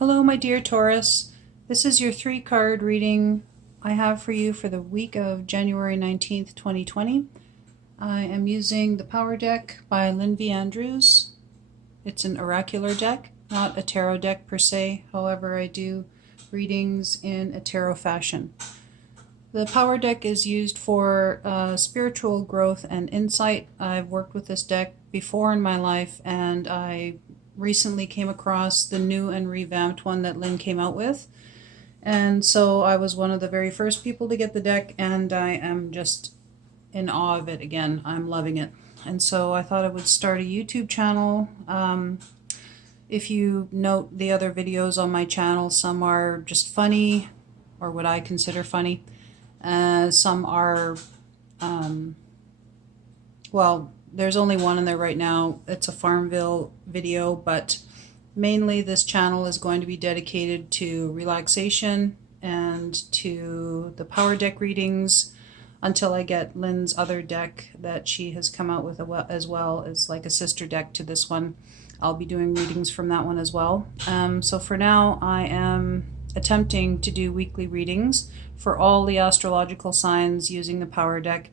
Hello, my dear Taurus. This is your 3-card reading I have for you for the week of January 19th, 2020. I am using the Power Deck by Lynn V. It's an oracular deck, not a tarot deck per se. However, I do readings in a tarot fashion. The Power Deck is used for spiritual growth and insight. I've worked with this deck before in my life, and I recently came across the new and revamped one that Lynn came out with. And so I was one of the very first people to get the deck, and I am just in awe of it again. I'm loving it. And so I thought I would start a YouTube channel. If you note the other videos on my channel, some are just funny, or what I consider funny. Some are, well, there's only one in there right now. It's a Farmville video, but mainly this channel is going to be dedicated to relaxation and to the Power Deck readings until I get Lynn's other deck that she has come out with as well as like a sister deck to this one. I'll be doing readings from that one as well. So for now, I am attempting to do weekly readings for all the astrological signs using the Power Deck,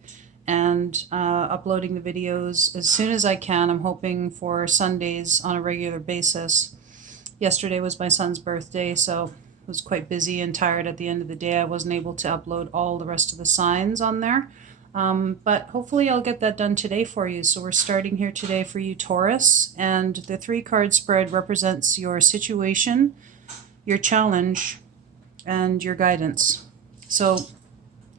and uploading the videos as soon as I can. I'm hoping for Sundays on a regular basis. Yesterday was my son's birthday, so I was quite busy and tired at the end of the day. I wasn't able to upload all the rest of the signs on there. But hopefully I'll get that done today for you. So we're starting here today for you, Taurus, and the 3-card spread represents your situation, your challenge, and your guidance. So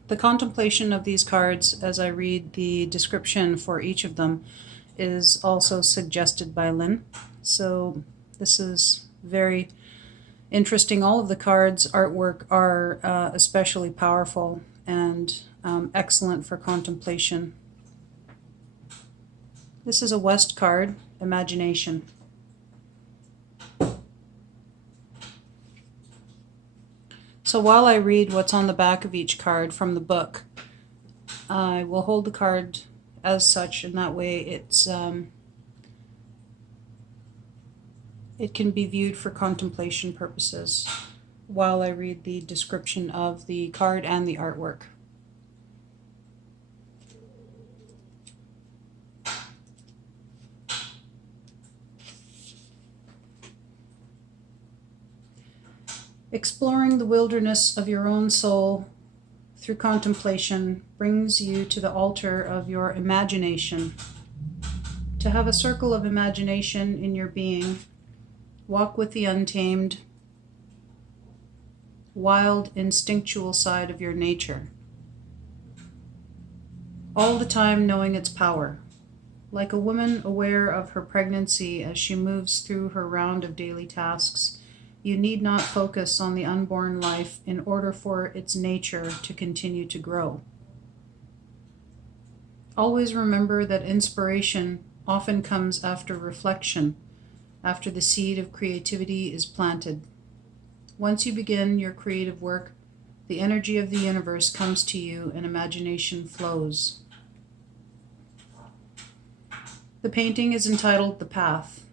the contemplation of these cards, as I read the description for each of them, is also suggested by Lynn. So this is very interesting. All of the cards' artwork are especially powerful and excellent for contemplation. This is a West card, imagination. So while I read what's on the back of each card from the book, I will hold the card as such, and that way it can be viewed for contemplation purposes while I read the description of the card and the artwork. Exploring the wilderness of your own soul through contemplation brings you to the altar of your imagination. To have a circle of imagination in your being, walk with the untamed, wild, instinctual side of your nature, all the time knowing its power. Like a woman aware of her pregnancy as she moves through her round of daily tasks, you need not focus on the unborn life in order for its nature to continue to grow. Always remember that inspiration often comes after reflection, after the seed of creativity is planted. Once you begin your creative work, the energy of the universe comes to you and imagination flows. The painting is entitled The Path.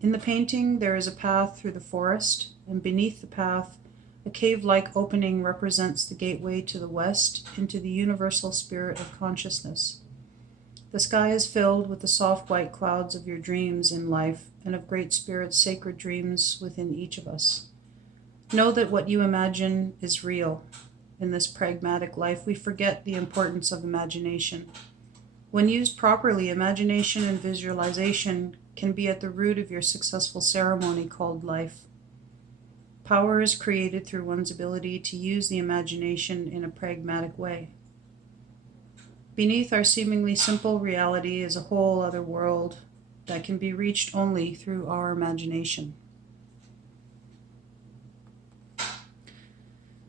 In the painting, there is a path through the forest, and beneath the path, a cave-like opening represents the gateway to the west into the universal spirit of consciousness. The sky is filled with the soft white clouds of your dreams in life and of Great Spirit's sacred dreams within each of us. Know that what you imagine is real. In this pragmatic life, we forget the importance of imagination. When used properly, imagination and visualization can be at the root of your successful ceremony called life. Power is created through one's ability to use the imagination in a pragmatic way. Beneath our seemingly simple reality is a whole other world that can be reached only through our imagination.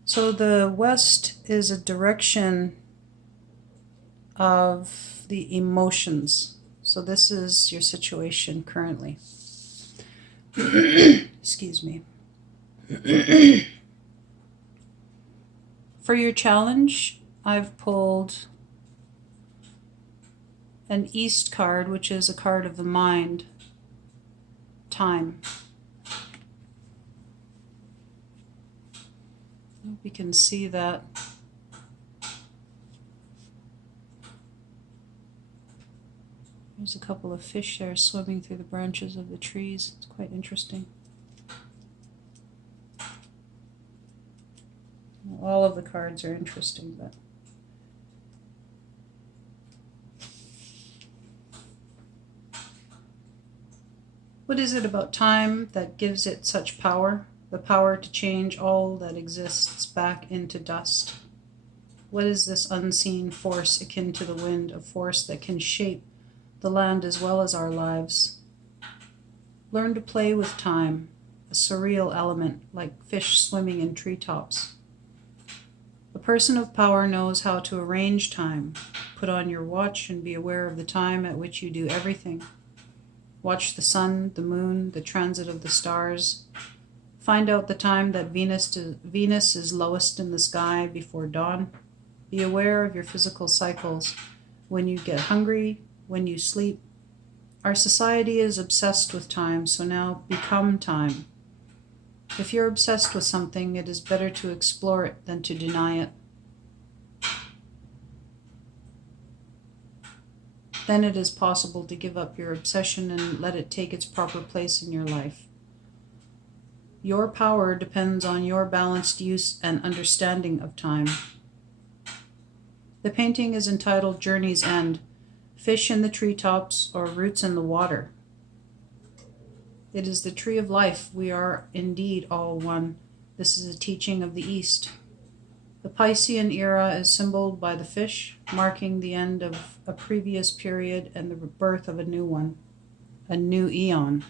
So the West is a direction of the emotions. So this is your situation currently. Excuse me. For your challenge, I've pulled an East card, which is a card of the mind, time. hope you can see that. There's a couple of fish there swimming through the branches of the trees. It's quite interesting. All of the cards are interesting, but what is it about time that gives it such power? The power to change all that exists back into dust? What is this unseen force akin to the wind, a force that can shape the land as well as our lives? Learn to play with time, a surreal element like fish swimming in treetops. A person of power knows how to arrange time. Put on your watch and be aware of the time at which you do everything. Watch the sun, the moon, the transit of the stars. Find out the time that Venus is lowest in the sky before dawn. Be aware of your physical cycles, when you get hungry, when you sleep. Our society is obsessed with time, so now become time. If you're obsessed with something, it is better to explore it than to deny it. Then it is possible to give up your obsession and let it take its proper place in your life. Your power depends on your balanced use and understanding of time. The painting is entitled Journey's End, Fish in the Treetops or Roots in the Water. It is the tree of life. We are indeed all one. This is a teaching of the East. The Piscean era is symbolized by the fish, marking the end of a previous period and the birth of a new one, a new eon.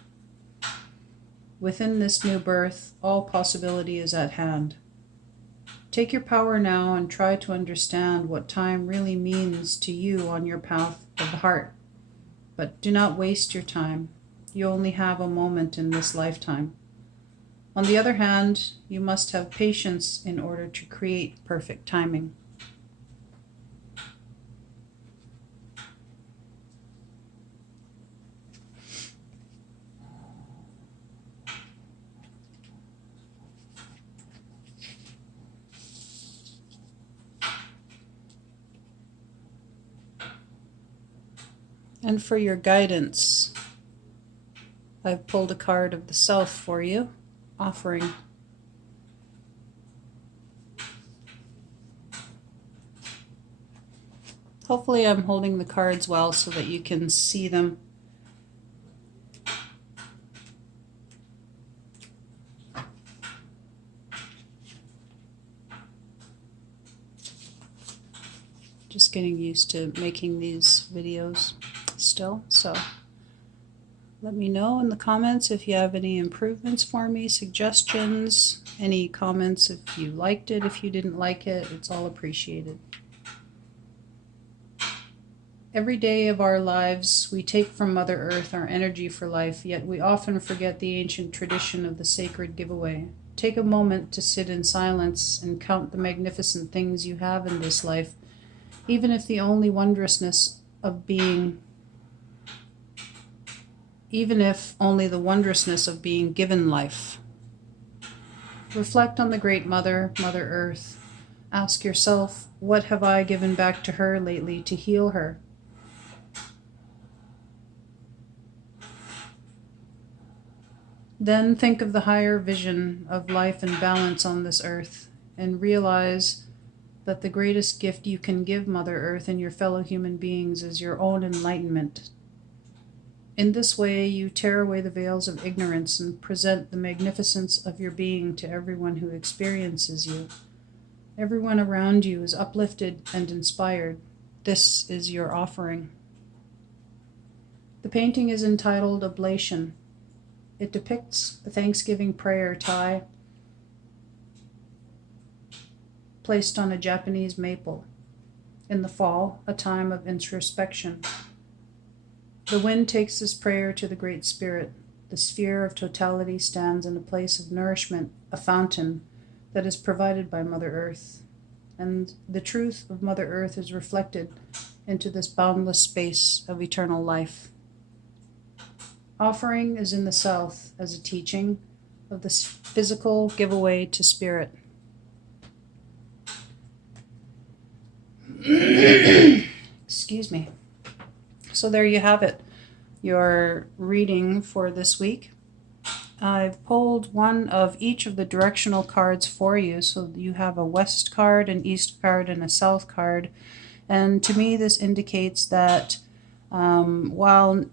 Within this new birth, all possibility is at hand. Take your power now and try to understand what time really means to you on your path of the heart. But do not waste your time. You only have a moment in this lifetime. On the other hand, you must have patience in order to create perfect timing. And for your guidance, I've pulled a card of the South for you, offering. Hopefully I'm holding the cards well so that you can see them. Just getting used to making these videos still, so let me know in the comments if you have any improvements for me, suggestions, any comments if you liked it, if you didn't like it, it's all appreciated. Every day of our lives, we take from Mother Earth our energy for life, yet we often forget the ancient tradition of the sacred giveaway. Take a moment to sit in silence and count the magnificent things you have in this life, even if the only wondrousness of being even if only the wondrousness of being given life. Reflect on the Great Mother, Mother Earth. Ask yourself, what have I given back to her lately to heal her? Then think of the higher vision of life and balance on this earth, and realize that the greatest gift you can give Mother Earth and your fellow human beings is your own enlightenment. In this way, you tear away the veils of ignorance and present the magnificence of your being to everyone who experiences you. Everyone around you is uplifted and inspired. This is your offering. The painting is entitled Oblation. It depicts a Thanksgiving prayer tie placed on a Japanese maple. In the fall, a time of introspection. The wind takes this prayer to the Great Spirit. The sphere of totality stands in a place of nourishment, a fountain that is provided by Mother Earth. And the truth of Mother Earth is reflected into this boundless space of eternal life. Offering is in the South as a teaching of this physical giveaway to spirit. Excuse me. So there you have it, your reading for this week. I've pulled one of each of the directional cards for you, so you have a west card, an east card, and a south card. And to me, this indicates that while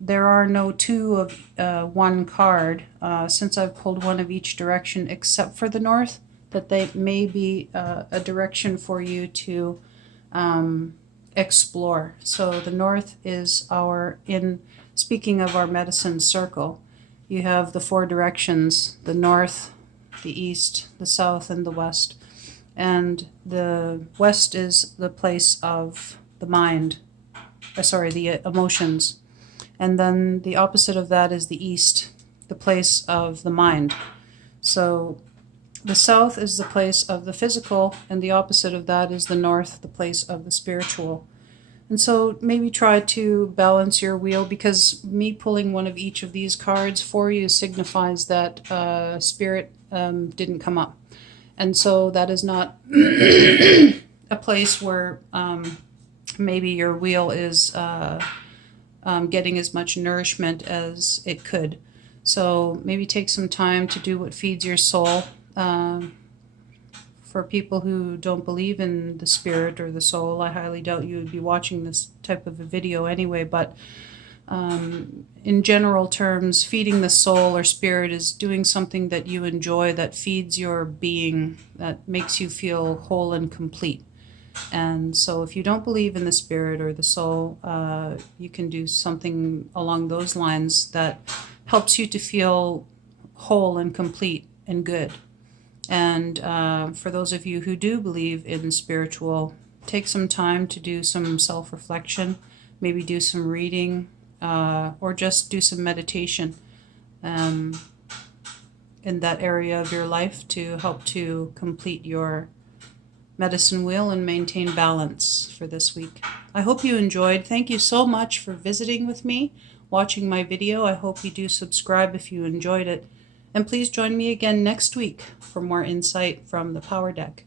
there are no two of one card, since I've pulled one of each direction except for the north, that they may be a direction for you to explore. So the north is speaking of our medicine circle, you have the four directions: the north, the east, the south, and the west. And the west is the place of the mind, the emotions. And then the opposite of that is the east, the place of the mind. So the south is the place of the physical, and the opposite of that is the north, the place of the spiritual. And so maybe try to balance your wheel, because me pulling one of each of these cards for you signifies that spirit didn't come up. And so that is not a place where maybe your wheel is getting as much nourishment as it could. So maybe take some time to do what feeds your soul. For people who don't believe in the spirit or the soul, I highly doubt you would be watching this type of a video anyway, but in general terms, feeding the soul or spirit is doing something that you enjoy, that feeds your being, that makes you feel whole and complete. And so if you don't believe in the spirit or the soul, you can do something along those lines that helps you to feel whole and complete and good. And for those of you who do believe in spiritual, take some time to do some self-reflection, maybe do some reading, or just do some meditation in that area of your life to help to complete your medicine wheel and maintain balance for this week. I hope you enjoyed. Thank you so much for visiting with me, watching my video. I hope you do subscribe if you enjoyed it. And please join me again next week for more insight from the Power Deck.